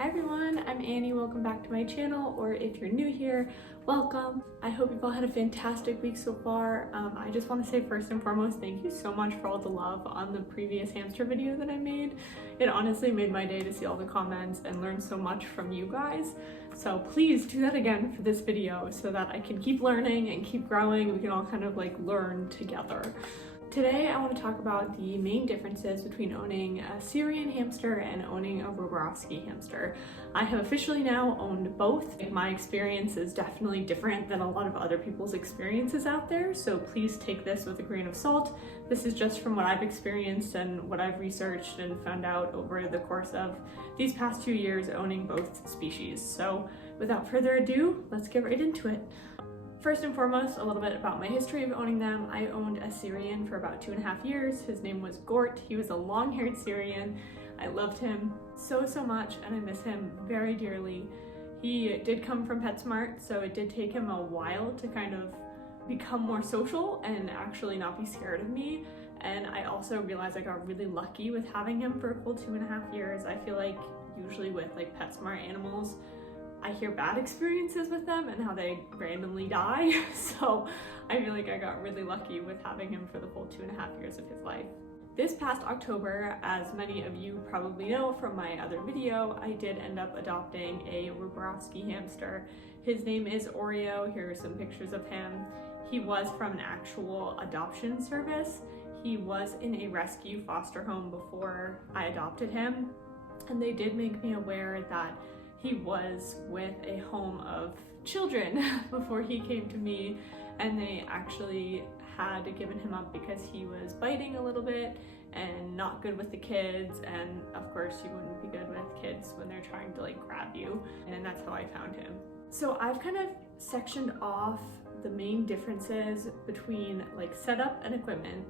Hi everyone, I'm Annie. Welcome back to my channel, or if you're new here, welcome. I hope you've all had a fantastic week so far. I just want to say first and foremost, thank you so much for all the love on the previous hamster video that I made. It honestly made my day to see all the comments and learn so much from you guys. So please do that again for this video so that I can keep learning and keep growing. We can all kind of like learn together. Today I want to talk about the main differences between owning a Syrian hamster and owning a Roborovski hamster. I have officially now owned both. My experience is definitely different than a lot of other people's experiences out there, so please take this with a grain of salt. This is just from what I've experienced and what I've researched and found out over the course of these past 2 years owning both species. So without further ado, let's get right into it. First and foremost, a little bit about my history of owning them. I owned a Syrian for about 2.5 years. His name was Gort. He was a long-haired Syrian. I loved him so much and I miss him very dearly. He did come from PetSmart, so it did take him a while to kind of become more social and actually not be scared of me. And I also realized I got really lucky with having him for a full 2.5 years. I feel like usually with like PetSmart animals, I hear bad experiences with them and how they randomly die. So I feel like I got really lucky with having him for the full 2.5 years of his life. This past October, as many of you probably know from my other video, I did end up adopting a Roborovski hamster. His name is Oreo. Here are some pictures of him. He was from an actual adoption service. He was in a rescue foster home before I adopted him. And they did make me aware that he was with a home of children before he came to me, and they actually had given him up because he was biting a little bit and not good with the kids, and of course you wouldn't be good with kids when they're trying to like grab you, and that's how I found him. So I've kind of sectioned off the main differences between like setup and equipment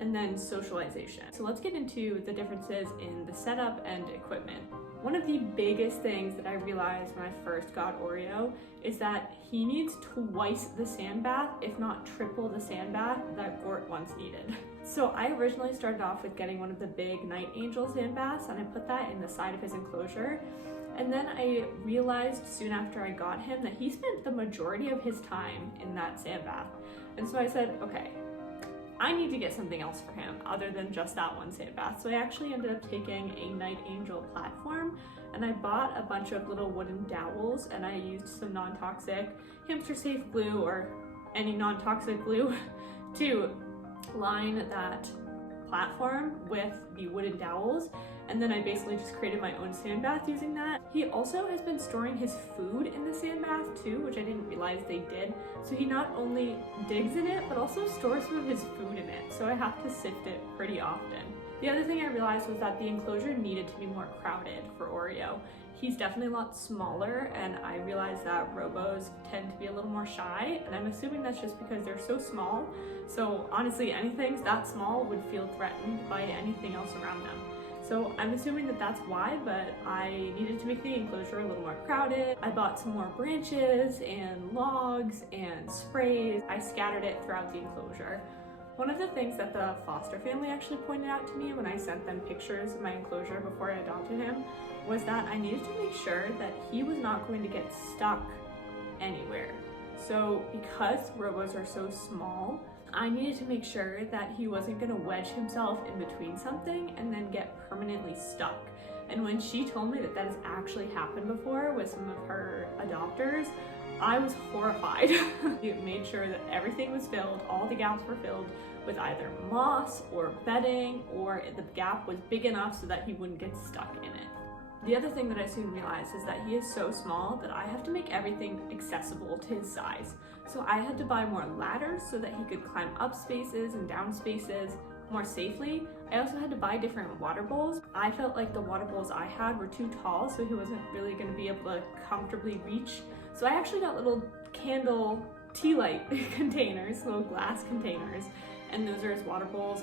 and then socialization. So let's get into the differences in the setup and equipment. One of the biggest things that I realized when I first got Oreo is that he needs twice the sand bath, if not triple the sand bath that Gort once needed. So I originally started off with getting one of the big Night Angel sand baths, and I put that in the side of his enclosure. And then I realized soon after I got him that he spent the majority of his time in that sand bath. And so I said, okay, I need to get something else for him other than just that one sand bath. So I actually ended up taking a Night Angel platform, and I bought a bunch of little wooden dowels, and I used some non-toxic hamster safe glue or any non-toxic glue to line that platform with the wooden dowels. And then I basically just created my own sand bath using that. He also has been storing his food in the sand bath too, which I didn't realize they did. So he not only digs in it, but also stores some of his food in it. So I have to sift it pretty often. The other thing I realized was that the enclosure needed to be more crowded for Oreo. He's definitely a lot smaller, and I realized that Robos tend to be a little more shy, and I'm assuming that's just because they're so small. So honestly, anything that small would feel threatened by anything else around them. So I'm assuming that that's why, but I needed to make the enclosure a little more crowded. I bought some more branches and logs and sprays. I scattered it throughout the enclosure. One of the things that the foster family actually pointed out to me when I sent them pictures of my enclosure before I adopted him was that I needed to make sure that he was not going to get stuck anywhere. So because Robos are so small, I needed to make sure that he wasn't going to wedge himself in between something and then get permanently stuck. And when she told me that that has actually happened before with some of her adopters, I was horrified. It made sure that everything was filled, all the gaps were filled with either moss or bedding, or the gap was big enough so that he wouldn't get stuck in it. The other thing that I soon realized is that he is so small that I have to make everything accessible to his size. So I had to buy more ladders so that he could climb up spaces and down spaces more safely. I also had to buy different water bowls. I felt like the water bowls I had were too tall, so he wasn't really going to be able to comfortably reach. So I actually got little candle tea light containers, little glass containers, and those are his water bowls.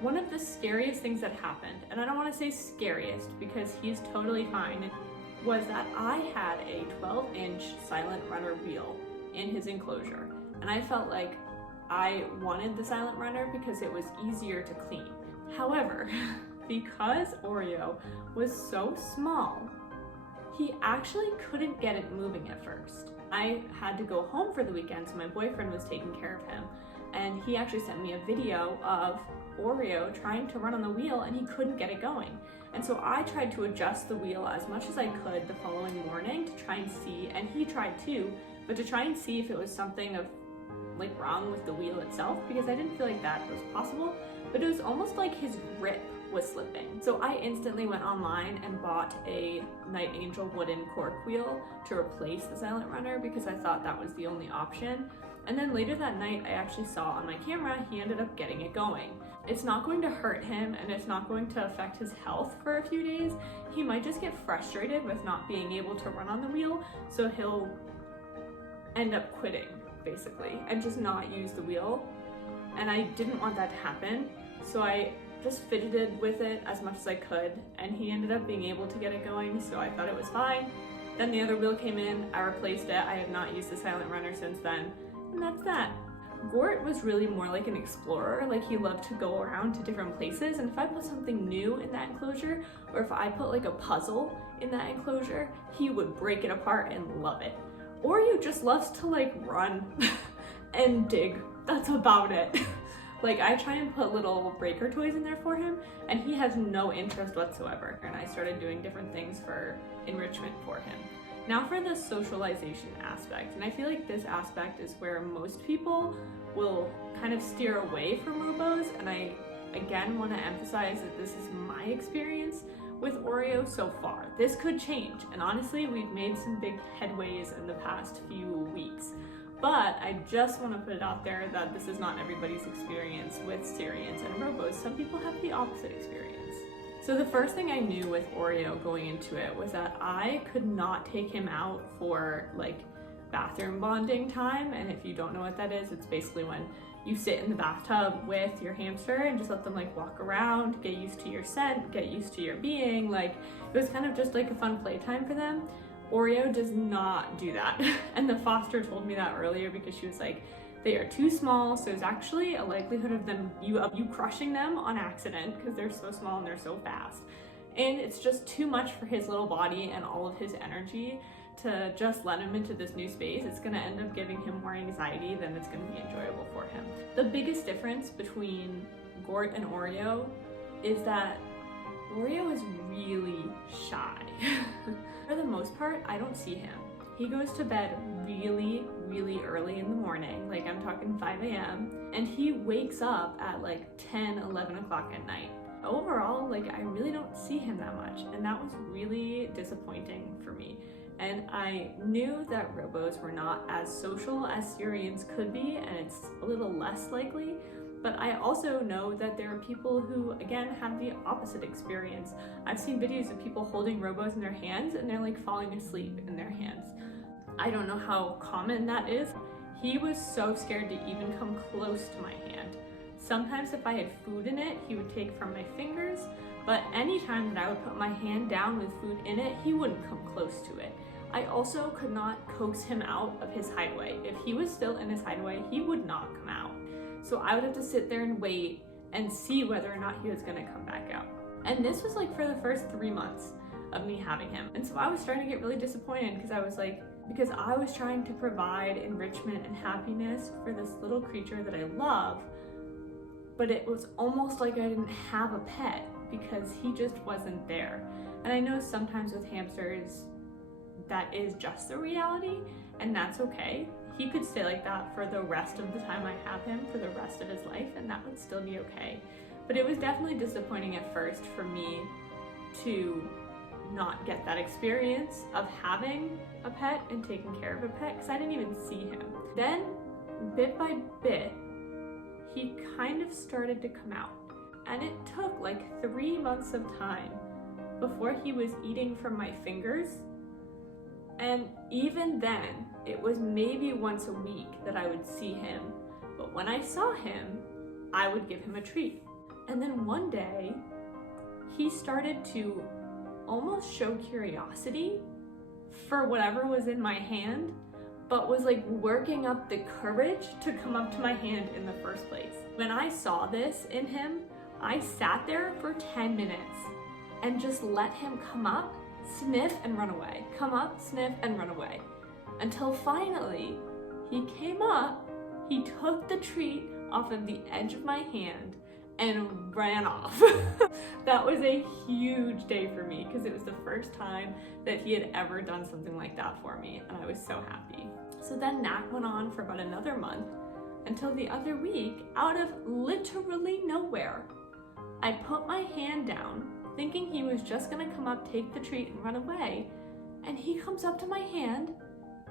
One of the scariest things that happened, and I don't want to say scariest because he's totally fine, was that I had a 12-inch silent runner wheel in his enclosure. And I felt like I wanted the silent runner because it was easier to clean. However, because Oreo was so small, he actually couldn't get it moving at first. I had to go home for the weekend, so my boyfriend was taking care of him, and he actually sent me a video of Oreo trying to run on the wheel and he couldn't get it going. And so I tried to adjust the wheel as much as I could the following morning to try and see, and he tried too, but to try and see if it was something of like wrong with the wheel itself, because I didn't feel like that was possible, but it was almost like his grip was slipping. So I instantly went online and bought a Night Angel wooden cork wheel to replace the Silent Runner because I thought that was the only option. And then later that night, I actually saw on my camera, he ended up getting it going. It's not going to hurt him and it's not going to affect his health for a few days. He might just get frustrated with not being able to run on the wheel, so he'll end up quitting basically and just not use the wheel. And I didn't want that to happen, so I just fidgeted with it as much as I could, and he ended up being able to get it going, so I thought it was fine. Then the other wheel came in, I replaced it. I have not used the Silent Runner since then, and that's that. Gort was really more like an explorer, like he loved to go around to different places, and if I put something new in that enclosure, or if I put like a puzzle in that enclosure, he would break it apart and love it. Oreo just loves to like run and dig, that's about it. Like I try and put little breaker toys in there for him and he has no interest whatsoever. And I started doing different things for enrichment for him. Now for the socialization aspect, and I feel like this aspect is where most people will kind of steer away from robos, and I again want to emphasize that this is my experience with Oreo so far. This could change, and honestly we've made some big headways in the past few weeks. But I just want to put it out there that this is not everybody's experience with Syrians and robos. Some people have the opposite experience. So the first thing I knew with Oreo going into it was that I could not take him out for like bathroom bonding time. And if you don't know what that is, it's basically when you sit in the bathtub with your hamster and just let them like walk around, get used to your scent, get used to your being. Like it was kind of just like a fun playtime for them. Oreo does not do that. And the foster told me that earlier because she was like, they are too small, so there's actually a likelihood of you crushing them on accident because they're so small and they're so fast. And it's just too much for his little body and all of his energy to just let him into this new space. It's gonna end up giving him more anxiety than it's gonna be enjoyable for him. The biggest difference between Gort and Oreo is that Oreo is really shy. For the most part, I don't see him. He goes to bed really, really early in the morning, like I'm talking 5 a.m. and he wakes up at like 10, 11 o'clock at night. Overall, like I really don't see him that much, and that was really disappointing for me. And I knew that robos were not as social as Syrians could be, and it's a little less likely. But I also know that there are people who, again, have the opposite experience. I've seen videos of people holding robos in their hands and they're like falling asleep in their hands. I don't know how common that is. He was so scared to even come close to my hand. Sometimes if I had food in it, he would take from my fingers, but anytime that I would put my hand down with food in it, he wouldn't come close to it. I also could not coax him out of his hideaway. If he was still in his hideaway, he would not come out. So I would have to sit there and wait and see whether or not he was gonna come back out. And this was like for the first 3 months of me having him. And so I was starting to get really disappointed because I was trying to provide enrichment and happiness for this little creature that I love, but it was almost like I didn't have a pet because he just wasn't there. And I know sometimes with hamsters, that is just the reality, and that's okay. He could stay like that for the rest of the time I have him, for the rest of his life, and that would still be okay. But it was definitely disappointing at first for me to not get that experience of having a pet and taking care of a pet because I didn't even see him. Then, bit by bit, he kind of started to come out. And it took like 3 months of time before he was eating from my fingers. And even then, it was maybe once a week that I would see him. But when I saw him, I would give him a treat. And then one day, he started to almost show curiosity for whatever was in my hand, but was like working up the courage to come up to my hand in the first place. When I saw this in him, I sat there for 10 minutes and just let him come up sniff and run away. Come up, sniff, and run away. Until finally, he came up, he took the treat off of the edge of my hand and ran off. That was a huge day for me because it was the first time that he had ever done something like that for me, and I was so happy. So then Knack went on for about another month until the other week, out of literally nowhere, I put my hand down thinking he was just gonna come up, take the treat, and run away, and he comes up to my hand,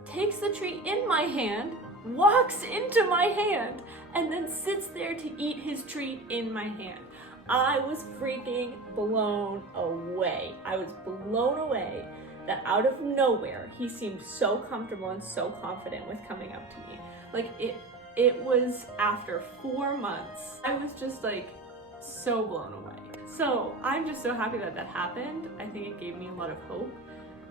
takes the treat in my hand, walks into my hand, and then sits there to eat his treat in my hand. I was freaking blown away. I was blown away that out of nowhere, he seemed so comfortable and so confident with coming up to me. Like, it was after 4 months. I was just like so blown away. So I'm just so happy that that happened. I think it gave me a lot of hope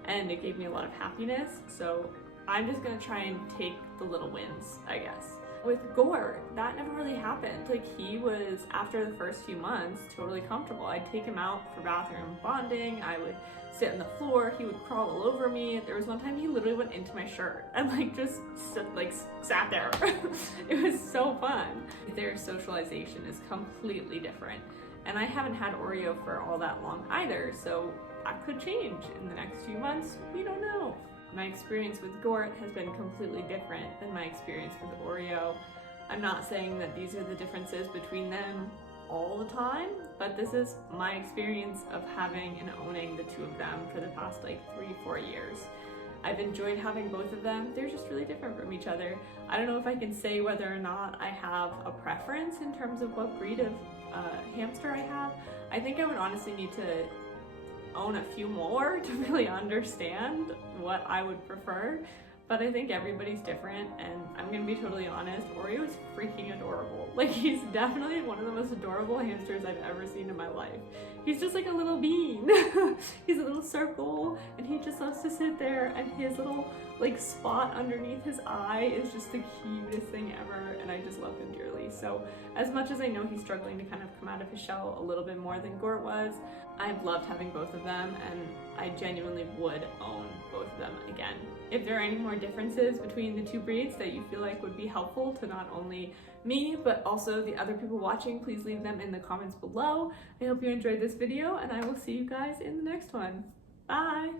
and it gave me a lot of happiness. So I'm just gonna try and take the little wins, I guess. With Gort, that never really happened. Like, he was, after the first few months, totally comfortable. I'd take him out for bathroom bonding. I would sit on the floor. He would crawl all over me. There was one time he literally went into my shirt and like just sat there. It was so fun. Their socialization is completely different. And I haven't had Oreo for all that long either, so that could change in the next few months. We don't know. My experience with Gort has been completely different than my experience with Oreo. I'm not saying that these are the differences between them all the time, but this is my experience of having and owning the two of them for the past like 3-4 years. I've enjoyed having both of them. They're just really different from each other. I don't know if I can say whether or not I have a preference in terms of what breed of hamster I have. I think I would honestly need to own a few more to really understand what I would prefer, but I think everybody's different, and I'm gonna be totally honest, Oreo is freaking adorable. Like, he's definitely one of the most adorable hamsters I've ever seen in my life. He's just like a little bean. He's a little circle, and he just loves to sit there, and his little like spot underneath his eye is just the cutest thing ever, and I just love him dearly. So as much as I know he's struggling to kind of come out of his shell a little bit more than Gort was, I've loved having both of them, and I genuinely would own both of them again. If there are any more differences between the two breeds that you feel like would be helpful to not only me, but also the other people watching, please leave them in the comments below. I hope you enjoyed this video, and I will see you guys in the next one. Bye!